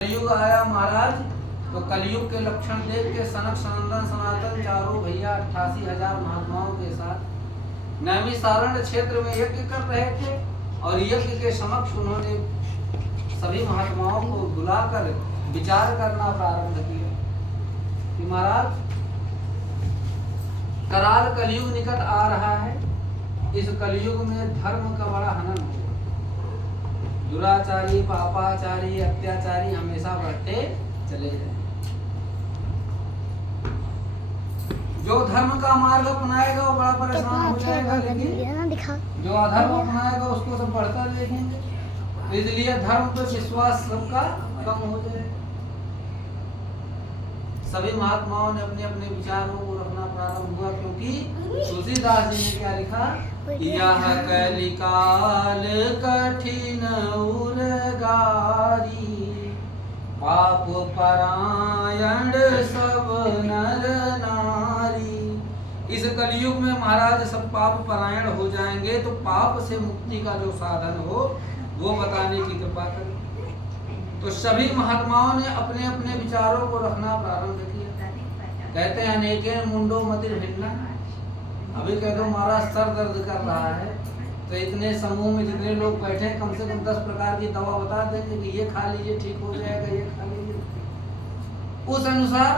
कलयुग आया महाराज, तो कलयुग के लक्षण देख के सनक सनंदन सनातन चारों भैया 88,000 महात्माओं के साथ नैमिषारण्य क्षेत्र में यज्ञ कर रहे थे। और यज्ञ के समक्ष उन्होंने सभी महात्माओं को बुलाकर विचार करना प्रारंभ किया कि महाराज, कराल कलयुग निकट आ रहा है। इस कलयुग में धर्म का बड़ा हनन होगा। दुराचारी, पापाचारी, अत्याचारी हमेशा बढ़ते चले जाएंगे। जो धर्म का मार्ग अपनाएगा वो बड़ा परेशान हो जाएगा, लेकिन जो अधर्म अपनाएगा उसको सब बढ़ता देखेंगे। तो इसलिए धर्म पर विश्वास सबका कम हो जाएगा। सभी महात्माओं ने अपने अपने विचारों को रखना प्रारंभ हुआ, क्योंकि तुलसीदास जी ने क्या लिखा, यह कलिकाल कठिन उरगारी, पाप परायण सब नर नारी। इस कलयुग में महाराज सब पाप परायण हो जाएंगे, तो पाप से मुक्ति का जो साधन हो वो बताने की कृपा करें। तो सभी महात्माओं ने अपने अपने विचारों को रखना प्रारंभ किया। कहते हैं अनेके मुंडो मतिर भिन्ना। अभी कह दो महाराज सर दर्द कर रहा है, तो इतने समूह में जितने लोग बैठे हैं कम से कम 10 प्रकार की दवा बता देंगे कि ये खा लीजिए ठीक हो जाएगा, ये खा लीजिए। उस अनुसार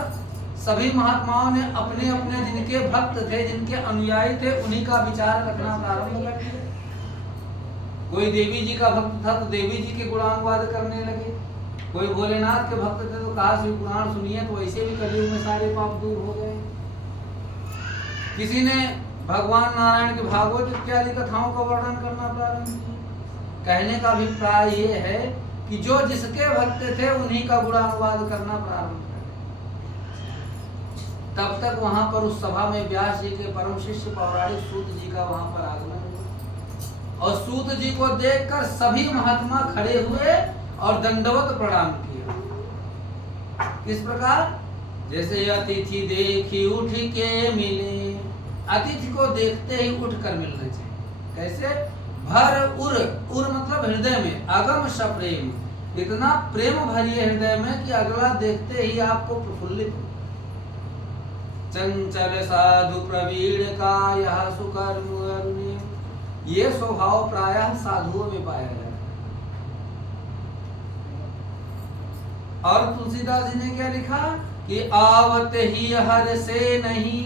सभी महात्माओं ने अपने अपने जिनके भक्त थे, जिनके अनुयायी थे, उन्हीं का विचार रखना प्रारंभ कर दिया। कोई देवी जी का भक्त था तो देवी जी के गुणानुवाद करने लगे। कोई भोलेनाथ के भक्त थे तो कहा शिव पुराण सुनिए, तो ऐसे भी कलयुग में सारे पाप दूर हो गए। किसी ने भगवान नारायण के भागवत इत्यादि कथाओं का वर्णन करना प्रारंभ किया। कहने का अभिप्राय ये है कि जो जिसके भक्त थे उन्हीं का गुणानुवाद करना प्रारंभ कर। तब तक वहां पर उस सभा में व्यास जी के परम शिष्य पौराणिक सूत जी का वहां पर आगमन हुआ। और सूत जी को देखकर सभी महात्मा खड़े हुए और दंडवत प्रणाम किया। किस प्रकार? जैसे अतिथि देखी उठ के मिले। अतिथि को देखते ही उठ कर मिलना चाहिए। कैसे? भर उर मतलब हृदय में, अगम सप्रेम, इतना प्रेम भरिए हृदय में कि अगला देखते ही आपको प्रफुल्लित हो। चंचल साधु प्रवीण का यह सुकर्म, ये स्वभाव प्रायः साधुओं में पाया जाता है। और तुलसीदास जी ने क्या लिखा कि आवत ही हर से नहीं।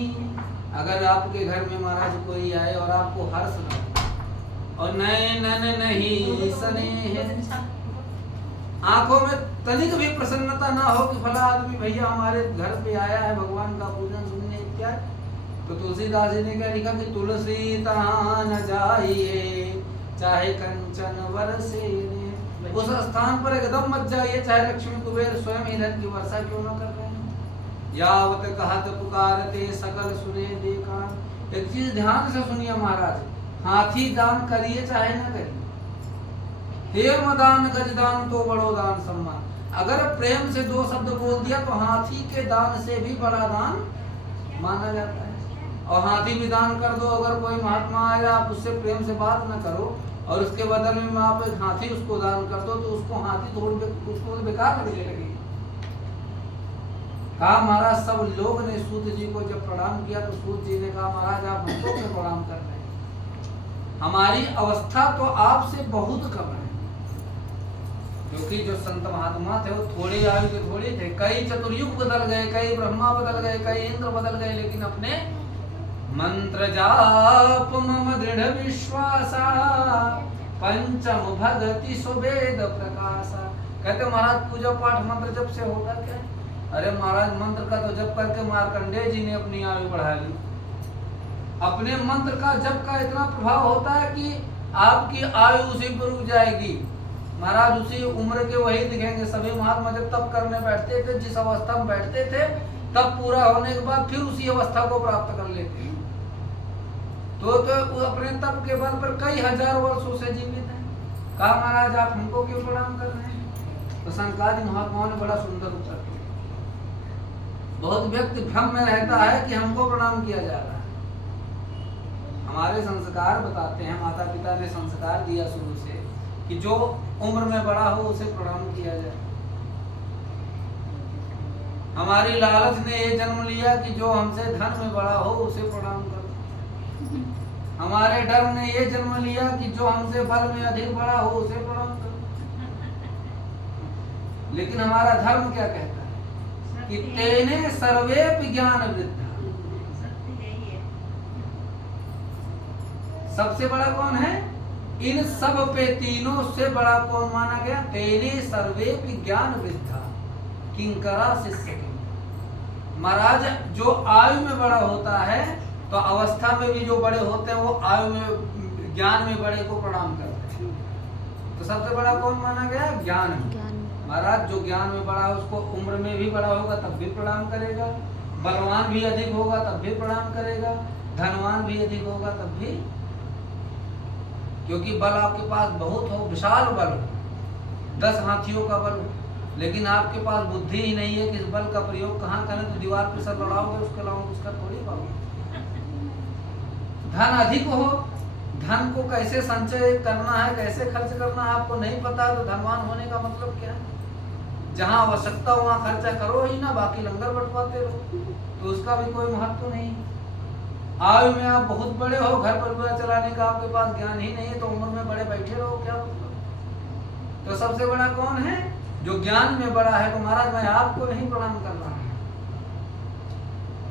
अगर आपके घर में महाराज कोई आए और आपको हर्ष न हो और नैनन नहीं स्नेह, आंखों में तनिक भी प्रसन्नता ना हो कि फला आदमी भैया हमारे घर पे आया है भगवान का पूजन सुनने इत्यादि, तो तुलसीदास जी ने क्या लिखा कि तुलसी तहाँ न जाइए चाहे कंचन बरसे। उस स्थान पर एकदम मत जाइए, चाहे लक्ष्मी कुबेर स्वयं ही धन की वर्षा क्यों न कर रहे हैं। यावत कहत पुकारते सकल सुने देखा। एक चीज ध्यान से सुनिए महाराज, हाथी दान करिए चाहे न करिए, हेम दान गज दान तो बड़ो दान सम्मान। अगर प्रेम से 2 शब्द बोल दिया तो हाथी के दान से भी बड़ा दान माना जाता है। और हाथी भी दान कर दो, अगर कोई महात्मा आया आप उससे प्रेम से बात न करो और उसके बदले में आप एक हाथी उसको दान कर दो, तो उसको हाथी उसको बेकार लगने लगेगी। कहा महाराज सब लोग ने सूत जी को जब प्रणाम किया तो सूत जी ने कहा महाराज आप हमको क्यों प्रणाम कर रहे हैं, हमारी अवस्था तो आपसे बहुत कम है। क्योंकि जो संत महात्मा थे वो थोड़े आयु के थोड़े थे। कई चतुर्युग बदल गए, कई ब्रह्मा बदल गए, कई इंद्र बदल गए, लेकिन अपने मंत्र जाप मम दृढ़ विश्वासा पंचम भगति सुवेद प्रकाशा। कहते महाराज पूजा पाठ मंत्र जप से होगा क्या? अरे महाराज मंत्र का तो जप करके मार्कंडेय जी ने अपनी आयु बढ़ा ली। अपने मंत्र का जप का इतना प्रभाव होता है कि आपकी आयु उसी पर रुक जाएगी। महाराज उसी उम्र के वही दिखेंगे। सभी महात्मा जब तप करने बैठते थे, जिस अवस्था में बैठते थे, तब पूरा होने के बाद फिर उसी अवस्था को प्राप्त कर लेते हैं। तो अपने तप के बल पर कई हजार वर्षों से जीवित हैं। कहा महाराज आप हमको क्यों प्रणाम कर रहे हैं? तो संकादि महात्माओं ने बड़ा सुंदर उत्तर दिया। बहुत व्यक्ति भ्रम में रहता है कि हमको प्रणाम किया जा रहा है। हमारे संस्कार बताते हैं, माता पिता ने संस्कार दिया शुरू से कि जो उम्र में बड़ा हो उसे प्रणाम किया जाए। हमारी लालच ने ये जन्म लिया कि जो हमसे धन में बड़ा हो उसे प्रणाम करो। हमारे डर ने ये जन्म लिया कि जो हमसे बल में अधिक बड़ा हो उसे प्रणाम करो। लेकिन हमारा धर्म क्या कहता है कि तेने सर्वे ज्ञान वृद्धा। सबसे बड़ा कौन है? इन सब पे तीनों से बड़ा कौन माना गया? तेने सर्वे ज्ञान वृद्धा किंकरा शिष्य। महाराज जो आयु में बड़ा होता है तो अवस्था में भी जो बड़े होते हैं वो आयु में ज्ञान में बड़े को प्रणाम करते हैं। तो सबसे बड़ा कौन माना गया? ज्ञान में। महाराज जो ज्ञान में बड़ा है उसको उम्र में भी बड़ा होगा तब भी प्रणाम करेगा, बलवान भी अधिक होगा तब भी प्रणाम करेगा, धनवान भी अधिक होगा तब भी। क्योंकि बल आपके पास बहुत हो, विशाल बल हो, 10 हाथियों का बल हो, लेकिन आपके पास बुद्धि ही नहीं है कि इस बल का प्रयोग कहाँ करें, तो दीवार पे सर लड़ाओगे, उसके अलावा उसका थोड़ी पाओगे। धन अधिक हो, धन को कैसे संचय करना है, कैसे खर्च करना है आपको नहीं पता, तो धनवान होने का मतलब क्या है? जहाँ आवश्यकता हो वहाँ खर्चा करो ही ना, बाकी लंगर बंटवाते रहो, तो उसका भी कोई महत्व नहीं। आयु में आप बहुत बड़े हो, घर परिवार चलाने का आपके पास ज्ञान ही नहीं है, तो उम्र में बड़े बैठे रहो, क्या मतलब? तो सबसे बड़ा कौन है? जो ज्ञान में बड़ा है। तो महाराज मैं आपको नहीं प्रणाम कर रहा हूं।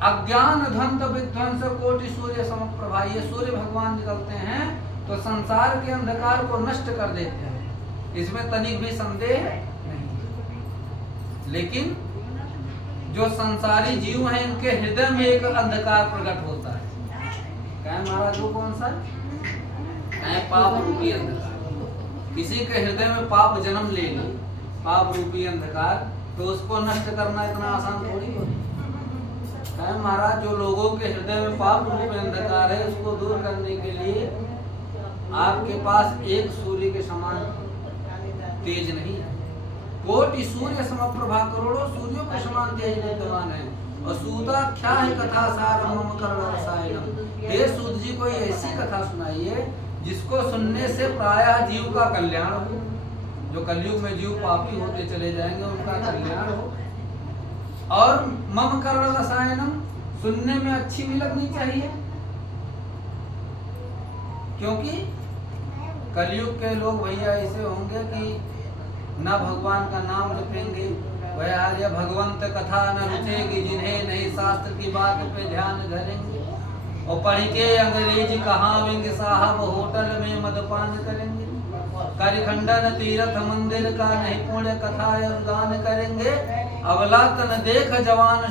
अज्ञान ध्वंत विध्वंस कोटि सूर्य समप्रभा। ये सूर्य भगवान निकलते हैं तो संसार के अंधकार को नष्ट कर देते हैं, इसमें तनिक भी संदेह नहीं। लेकिन जो संसारी जीव हैं इनके हृदय में एक अंधकार प्रकट होता है। क्या है महाराज? वो कौन सा है? पाप रूपी अंधकार। किसी के हृदय में पाप जन्म ले ली, पाप रूपी अंधकार, तो उसको नष्ट करना इतना आसान थोड़ी होता है। महाराज जो लोगों के हृदय में पाप रूपी अंधकार है उसको दूर करने के लिए आपके पास एक सूर्य के समान तेज नहीं है। कोटि सूर्य समप्रभा, करोड़ों सूर्यों के समान तेज विद्यमान है। और सूताख्या है कथा सारम मम करुणा रसायनम। हे सूत जी कोई ऐसी कथा सुनाइए जिसको सुनने से प्रायः जीव का कल्याण हो। जो कलयुग में जीव पापी होते चले जाएंगे उनका कल्याण हो। और मम करुणा रसायनम, सुनने में अच्छी भी लगनी चाहिए, क्योंकि कलयुग के लोग भैया ऐसे होंगे कि न भगवान का नाम जपेंगे, वह भगवंत कथा न रुचेगी जिन्हें नहीं शास्त्र की बात पे ध्यान धरेंगे, और पढ़ के अंग्रेजी कहावेंगे साहब होटल में मदपान करेंगे, करखंडन तीर्थ मंदिर का नहीं पुण्य कथा और गान करेंगे, अवला तन देख जवान